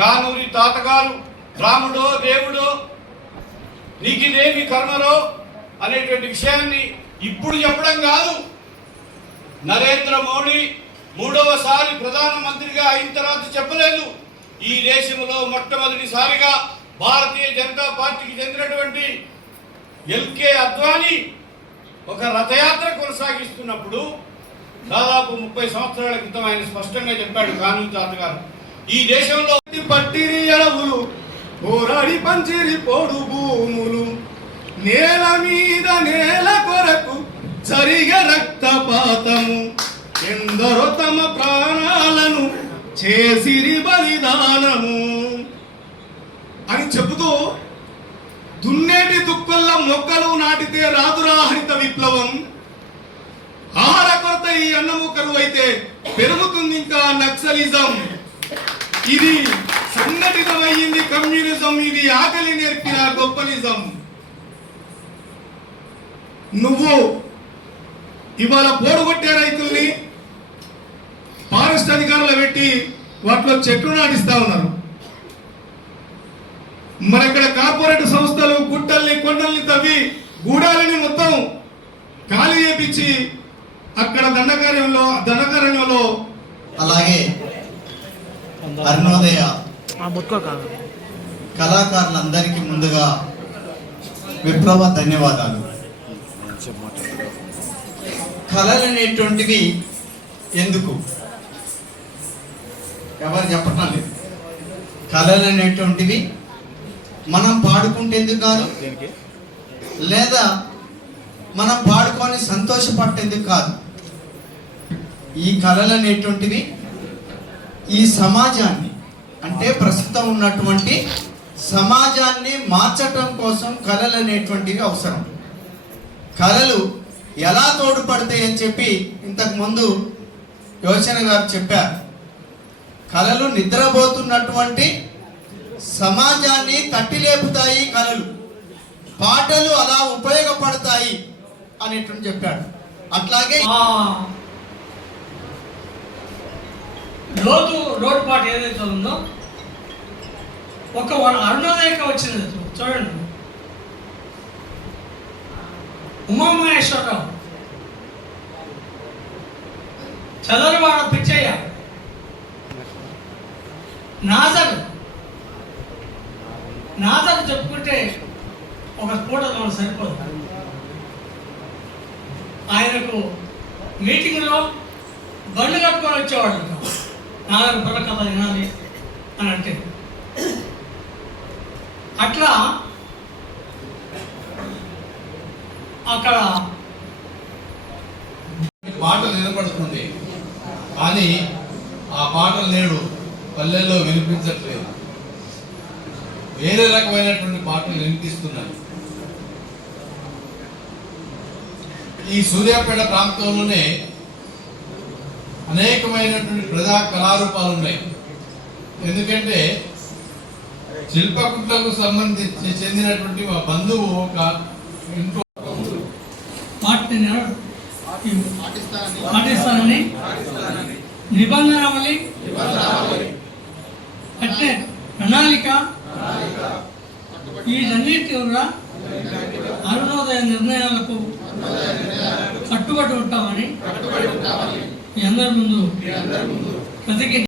కానూరి తాతగారు రాముడో దేవుడో నీకిదేమి కర్మలో అనేటువంటి విషయాన్ని ఇప్పుడు చెప్పడం కాదు, నరేంద్ర మోడీ మూడవసారి ప్రధానమంత్రిగా అయిన తర్వాత చెప్పలేదు. ఈ దేశంలో మొట్టమొదటిసారిగా భారతీయ జనతా పార్టీకి చెందినటువంటి ఎల్కే అద్వానీ ఒక రథయాత్ర కొనసాగిస్తున్నప్పుడు దాదాపు 30 సంవత్సరాల క్రితం ఆయన స్పష్టంగా చెప్పాడు కానూరి తాత గారు, ఈ దేశంలో పట్టిరి ఎడవులు పోరాడి పంచిరి పోడు భూములు నేల మీద నేల కొరకు జరిగ రక్తపాతము ఎందరో తమ ప్రాణాలను చేసిరి బలిదానము అని చెబుతూ దున్నేటి దుక్కల్ల మొక్కలు నాటితే రాదురా హరిత విప్లవం, ఆహార కొరత ఈ అన్నము కరువైతే పెరుగుతుంది ఇంకా నక్సలిజం, ఇది సంఘటితమైంది కమ్యూనిజం, ఇది ఆకలి నేర్పిన గొప్పనిజం. నువ్వు ఇవాళ పోడుగొట్టే రైతుల్ని ఫారెస్ట్ అధికారులు పెట్టి వాటిలో చెట్లు నాటిస్తా ఉన్నారు. మరి ఇక్కడ కార్పొరేట్ సంస్థలు గుట్టల్ని కొండల్ని తవ్వి గూడాలని మొత్తం ఖాళీ చేపించి అక్కడ దండకారణ్యంలో అలాగే అరుణోదయ కళాకారులందరికీ ముందుగా విప్లవ ధన్యవాదాలు. కళలు అనేటువంటివి ఎందుకు ఎవరు చెప్పటం లేదు. కళలు అనేటువంటివి మనం పాడుకుంటే ఎందుకు కాదు, లేదా మనం పాడుకొని సంతోషపట్టేందుకు కాదు. ఈ కళలు అనేటువంటివి ఈ సమాజాన్ని, అంటే ప్రస్తుతం ఉన్నటువంటి సమాజాన్ని మార్చటం కోసం కళలు అనేటువంటివి అవసరం. కళలు ఎలా తోడ్పడతాయి అని చెప్పి ఇంతకుముందు యోచన గారు చెప్పారు. కళలు నిద్రపోతున్నటువంటి సమాజాన్ని తట్టిలేపుతాయి, కళలు పాటలు అలా ఉపయోగపడతాయి అనేటువంటి చెప్పాడు. అట్లాగే రోడ్ పాట ఏదైతే ఉందో ఒక అరుణోదయక వచ్చింది చూడండి. ఉమామహేశ్వరరావు, చదరవాడ పిచ్చయ్య, నాజర్ చెప్పుకుంటే ఒక పూట మనం సరిపోదు. ఆయనకు మీటింగ్లో బండ్లు కట్టుకొని వచ్చేవాళ్ళు, నాగర్ బుర్ర కథ వినాలి అని అంటే. అట్లా అక్కడ పాటలు వినపడుతుంది, కానీ ఆ పాటలు నేడు పల్లెల్లో వినిపించట్లేదు. వేరే రకమైనటువంటి పాటలు వినిపిస్తున్నాయి. ఈ సూర్యాపేట ప్రాంతంలోనే అనేకమైనటువంటి ప్రజా కళారూపాలు ఉన్నాయి. ఎందుకంటే శిల్పకుట్లకు సంబంధించి చెందినటువంటి మా బంధువు ఒక ఇంట్లో పాటిస్తానని నిబంధనావళి అంటే ప్రణాళిక వీటన్నిటి కూడా అరుణోదయ నిర్ణయాలకు కట్టుబడి ఉంటామని మీ అందరి ముందు ప్రతిజ్ఞ